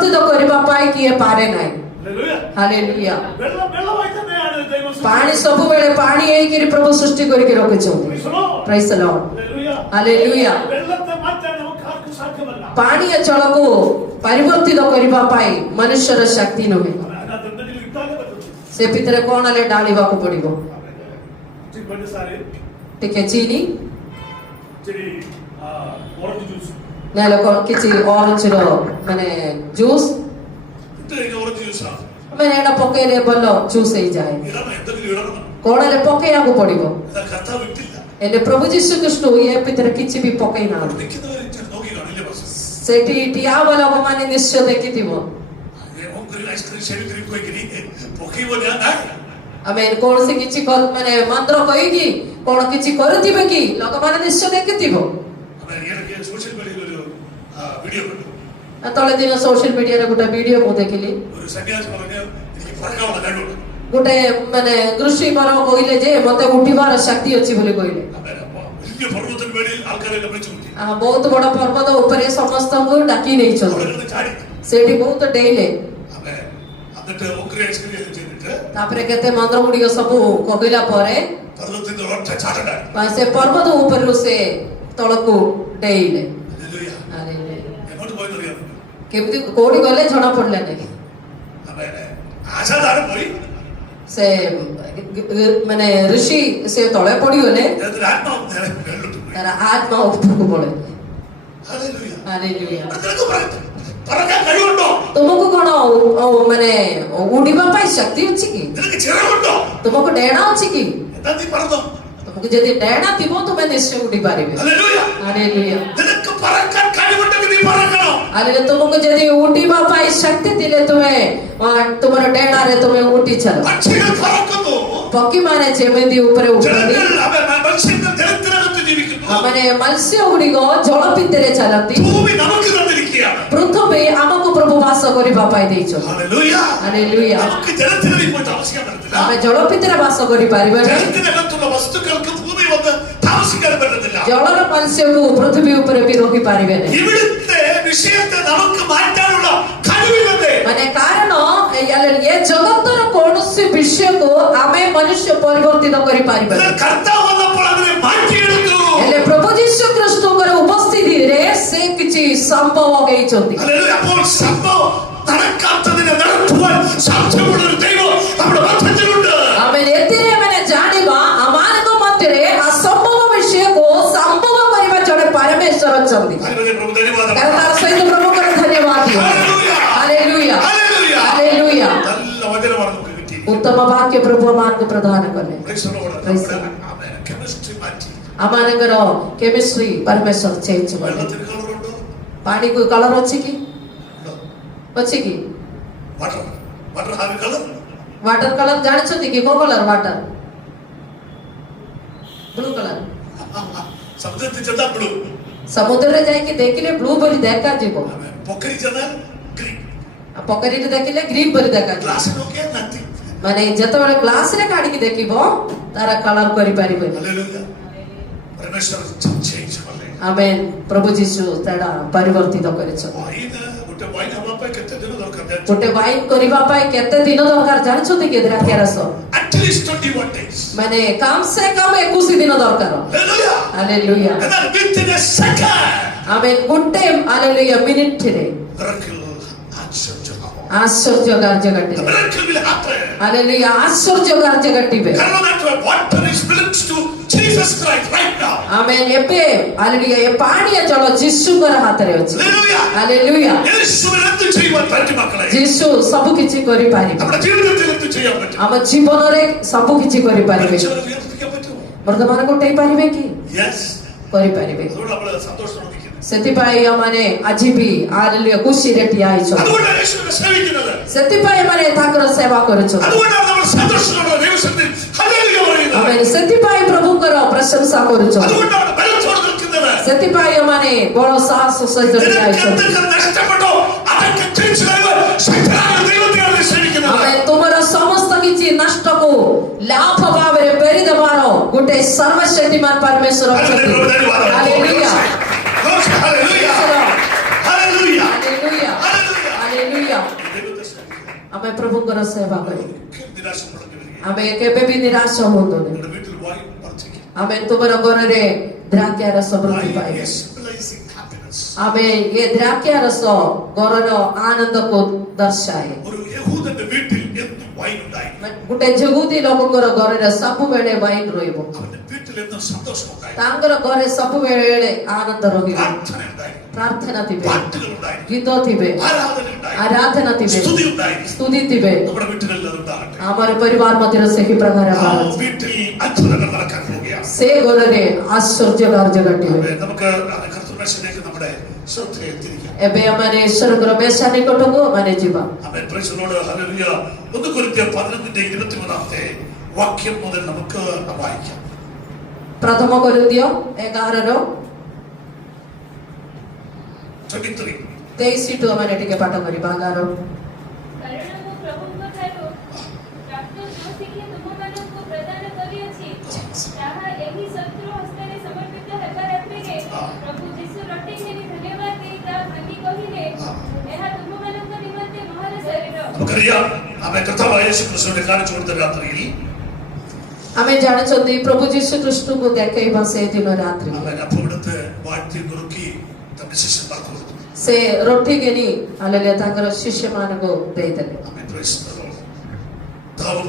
ପରିବର୍ତ୍ତିତ କରିବା ପାଇଁ କିଏ ପାରେ ନାହିଁ। ହାଲେଲୁୟା। ପାଣି ସବୁବେଳେ ପାଣି ହେଇକିରି ପ୍ରଭୁ ସୃଷ୍ଟି କରିକି ରଖିଛନ୍ତି। ପ୍ରେଜ୍ ଦ ଲର୍ଡ। ହାଲେଲୁୟା। ପାନୀୟ ଜଳକୁ ପରିବର୍ତ୍ତିତ କରିବା ପାଇଁ ମନୁଷ୍ୟର ଶକ୍ତି ନୁହେଁ। ସେ ଭିତରେ କଣ ହେଲେ ଢାଳିବାକୁ ପଡିବ? ଟିକେ ଚିନି, ନହେଲେ କିଛି ଅରେଞ୍ଜର ମାନେ ଜୁସ୍, ମାନେ ଏଇଟା ପକେଇଲେ ଭଲ ଜୁସ୍ ହେଇଯାଏ। କଣ ହେଲେ ପକେଇବାକୁ ପଡିବ। ହେଲେ ପ୍ରଭୁ ଯୀଶୁ ଖ୍ରୀଷ୍ଟ ଏ ଭିତରେ କିଛି ବି ପକେଇ ନାହାନ୍ତି। ସେଠି ଠିଆ ହବା ଲୋକମାନେ ନିଶ୍ଚୟ ଦେଖିଥିବ। ଆମେ କୌଣସି କିଛି ମାନେ ମନ୍ତ୍ର କହିକି କଣ କିଛି କରୁଥିବେ କି ଲୋକମାନେ ନିଶ୍ଚୟ ଦେଖିଥିବ। ତଳେ ଦିନ ସୋସିଆଲ ମିଡିଆରେ ଗୋଟେ ଭିଡିଓ ମୁଁ ଦେଖିଲି। ଗୋଟେ ମାନେ ଋଷି ବର କହିଲେ ଯେ ମତେ ଉଠିବାର ଶକ୍ତି ଅଛି ବୋଲି କହିଲେ। ବହୁତ ବଡ ପର୍ବତ ଉପରେ ସମସ୍ତଙ୍କୁ ଡାକି ନେଇଛନ୍ତି। ସେଠି ବହୁତ ଡେଇଁଲେ। ତାପରେ କେତେ ମନ୍ତ୍ର ଗୁଡିକ ସବୁ କହିଲା ପରେ ସେ ପର୍ବତ ଉପରରୁ ସେ ତଳକୁ ଡେଇଁଲେ। କେମିତି କୋଉଠି ଗଲେ ଜଣା ପଡିଲାନି। ସେ ମାନେ ଋଷି ସେ ତଳେ ପଡିଗଲେ, ତାର ଆତ୍ମା ଉପରକୁ ପଳେଇଲେ। ତୁମକୁ କଣ ମାନେ ଉଡିବା ପାଇଁ ଶକ୍ତି ଅଛି କି? ତୁମକୁ ଡେଣା ଅଛି କି? ତୁମକୁ ଯଦି ଡେଣା ଥିବ ତୁମେ ନିଶ୍ଚୟ ଉଡି ପାରିବେ। ତୁମକୁ ଯଦି ଉଡିବା ପାଇଁ ଶକ୍ତି ଥିଲେ ତୁମେ ତୁମର ଡେଣାରେ ତୁମେ ଉଠି ଚାଲ। ପକ୍ଷୀ ମାନେ ଯେମିତି ଉପରେ ଉଠନ୍ତି, ମାନେ ମତ୍ସ୍ୟ ଗୁଡିକ ଜଳ ଭିତରେ ଚାଲନ୍ତି। ପୃଥିବୀ ଆମକୁ ପ୍ରଭୁ ବାସ କରିବା ପାଇଁ ଦେଇଛନ୍ତି। ଆମେ ଜଳ ଭିତରେ ବାସ କରିପାରିବା ନାହିଁ। ଜଳର ମତ୍ସ୍ୟକୁ ପୃଥିବୀ ଉପରେ ବି ରଖିପାରିବେ ନାହିଁ। ମାନେ କାରଣ ଏ ଜଗତର କୌଣସି ବିଷୟକୁ ଆମେ ମନୁଷ୍ୟ ପରିବର୍ତ୍ତିତ କରିପାରିବା। ହେଲେ ପ୍ରଭୁ ଯୀଶୁ ଖ୍ରୀଷ୍ଟଙ୍କର ଉପସ୍ଥିତିରେ ସେ କିଛି ସମ୍ଭବ ହେଇଛନ୍ତି। ଆମେ ଏଥିରେ ମାନେ ଜାଣିବା ଆମମାନଙ୍କ ମଧ୍ୟରେ ଅସମ୍ଭବ ବିଷୟକୁ ସମ୍ଭବ କରିବା ଜଣେ ପରମେଶ୍ୱର ଅଛନ୍ତି। କାରଣ ତାର ସହିତ ପ୍ରଭୁଙ୍କର ଧନ୍ୟବାଦ। Hallelujah, hallelujah. ଉତ୍ତମ ବାକ୍ୟ ପ୍ରଭୁ ଆମକୁ ପ୍ରଦାନ କଲେ। ଆମମାନଙ୍କର କେମିଷ୍ଟ୍ରି ପରମେଶ୍ୱର ଚେଞ୍ଜ କଲେ। ପାଣିକୁ କଲର ଅଛି କି? ଅଛି କି? वाटर कलर ଜାଣିଛନ୍ତି କି? କୋଉ କଲର ୱାଟର? Blue colour. ସମୁଦ୍ରରେ ଯାଇକି ଦେଖିଲେ ବ୍ଲୁ ବୋଲି ଦେଖାଯିବ। ପୋଖରୀରେ ଦେଖିଲେ ଗ୍ରୀନ୍ ବୋଲି ଦେଖାଯିବ। ମାନେ ଯେତେବେଳେ ଗ୍ଲାସରେ କାଢିକି ଦେଖିବ ତାର କଲର କରିପାରିବେ। ଆମେନ୍। ପ୍ରଭୁ ଯୀଶୁ ତାର ପରିବର୍ତ୍ତିତ କରିଛନ୍ତି। ଗୋଟେ ୱାଇନ୍ କରିବା ପାଇଁ କେତେ ଦିନ ଦରକାର ଜାଣିଛନ୍ତି କି? ଦ୍ରାକ୍ଷା ରସ ମାନେ କମ ସେ କମ 21 ଦିନ ଦରକାର। ହାଲେଲୁୟା। ଆମେନ୍। ଗୋଟେ ହାଲେଲୁୟା ମିନିଟରେ ଆଶ୍ଚର୍ଯ୍ୟ କାର୍ଯ୍ୟ ଘଟିବେ। ହାଲେଲୁୟା। ଆଶ୍ଚର୍ଯ୍ୟ କାର୍ଯ୍ୟ ଘଟିବେ। ଆମେନ୍। ଏବେ ହାଲେଲୁୟା ଏ ପାନୀୟ ଜଳ ଯୀଶୁଙ୍କର ହାତରେ ଅଛି। ହାଲେଲୁୟା। ଯୀଶୁ ସବୁ କିଛି କରିପାରିବେ। ଆମ ଜୀବନରେ ସବୁ କିଛି କରିପାରିବେ। ବର୍ତ୍ତମାନ ଗୋଟେଇ ପାରିବେ କି? କରିପାରିବେ। ସେଥିପାଇଁ ମାନେ ଆଜି ବି ହାଲେଲୁୟା ଖୁସିରେ ଠିଆ ହେଇଛନ୍ତି। ସେଥିପାଇଁ ମାନେ ତାଙ୍କର ସେବା କରୁଛନ୍ତି। ସେଥିପାଇଁ ପ୍ରଭୁଙ୍କର ପ୍ରଶଂସା କରୁଛନ୍ତି। ସେଥିପାଇଁ ମାନେ ବଡ଼ ସାହସ ସହିତ ଠିଆ ହେଇଛନ୍ତି। ତୁମର ସମସ୍ତ କିଛି ନଷ୍ଟକୁ ଲାଭ ଭାବରେ ଫେରିଦେବାର ଗୋଟେ ସର୍ବଶକ୍ତିମାନ ପରମେଶ୍ୱର ଅଛନ୍ତି। Hallelujah, hallelujah, hallelujah, hallelujah. ദൈവത്തെ സ്നേഹിക്കുക. ଆମେ ପ୍ରଭୁଙ୍କର ସେବା କରି ഒരിക്കലും നിരാശപ്പെടേണ്ടി വരികയില്ല. ଆମେ କେବେ ବି ନିରାଶ ହୁଅନ୍ତୁନି। നിങ്ങളുടെ വീട്ടിൽ വൈൻ വർദ്ധിക്കും. ଆମେ ତୁମର ଘରରେ ଦ୍ରାକ୍ଷା ରସ ବୃଦ୍ଧି Wine ପାଇବା। is symbolizing happiness. ଆମେ ଏ ଦ୍ରାକ୍ଷା ରସ ଘରର ଆନନ୍ଦକୁ ଦର୍ଶାଏ। ഒരു യഹൂദന്റെ വീട്ടിൽ എന്നും വൈൻ ഉണ്ടായി. ଗୋଟେ ଯୁହୁଦୀ ଲୋକଙ୍କର ଘରରେ ସବୁବେଳେ ୱାଇନ ରହିବ। അവന്റെ വീട്ടിൽ എന്നും സന്തോഷം ഉണ്ടായി. ତାଙ୍କର ଘରେ ସବୁବେଳେ ଆନନ୍ଦ ରହିବ। പ്രാർത്ഥന ഉണ്ടായി. ପ୍ରାର୍ଥନା ଥିବେ, പാട്ടുകൾ ഉണ്ടായി. ଗୀତ ଥିବେ, ആരാധന ഉണ്ടായി. ଆରାଧନା ଥିବେ, സ്തുതി ഉണ്ടായി. ସ୍ତୁତି ଥିବେ। നമ്മുടെ വീട്ടുകളിൽ അത് ഉണ്ടാകട്ടെ. ଆମର ପରିବାର ମଧ୍ୟରେ ସେହି ପ୍ରକାର ആ വീട്ടിൽ അത്ഭുതങ്ങൾ നടക്കാൻ പോവുകയാണ്. ସେ ଘରରେ ଆଶ୍ଚର୍ଯ୍ୟ କାର୍ଯ୍ୟ ଘଟିବେ। നമുക്ക് കർത്തൃമേശയിലേക്ക് നമ്മുടെ ശ്രദ്ധയെ തിരിക്കാം. ଏବେ ଆମମାନେ ଈଶ୍ୱରଙ୍କର ବେଶ ନିକଟକୁ ଆମମାନେ ଯିବା। Amen. Praise the lord. Hallelujah. 1 കൊരിന്ത്യർ 11:23 വാക്യം മുതൽ നമുക്ക് വായിക്കാം. ପ୍ରଥମ କୋରିନ୍ଥୀୟ 11ର 23 ଠୁ ଆମମାନେ ଟିକେ ପାଠ କରିବା। 11 କାରଣ ମୁଁ ପ୍ରଭୁଙ୍କ ଠାରୁ ପ୍ରାପ୍ତ ଯୋଉ ଶିକ୍ଷା ତୁମମାନଙ୍କୁ ପ୍ରଦାନ କରିଅଛି, ତାହା ଏହି ଶତ୍ରୁ ହସ୍ତରେ ସମର୍ପିତ ହେବା ରାତ୍ରିରେ ପ୍ରଭୁ ଯୀଶୁ ରୋଟି ଘେନି ଧନ୍ୟବାଦ ଦେଇ ତା ଭାଙ୍ଗି କହିଲେ, ଏହା ତୁମମାନଙ୍କ ନିମନ୍ତେ ମୋର ଶରୀର। നമുക്കറിയാം ആമേൻ. കർത്താവായ യേശു ക്രിസ്തുവിനെ കാണിച്ചു കൊടുത്ത രാത്രിയിൽ ଆମେ ଜାଣିଛନ୍ତି ପ୍ରଭୁ ଯୀଶୁ ଖ୍ରୀଷ୍ଟଙ୍କୁ ଦେଖେଇବା ସେଦିନ ରାତ୍ରି ആമേൻ അപ്പോഴത്തെ വാഴ്ത്തി നുറുക്കി തന്റെ ശിഷ്യന്മാർക്ക് കൊടുത്തു. ସେ ରୋଟି ଘେନି ହାଲେଲୁୟା ତାଙ୍କର ଶିଷ୍ୟମାନଙ୍କୁ ଦେଇଦେଲେ। ആമേൻ. Praise the Lord.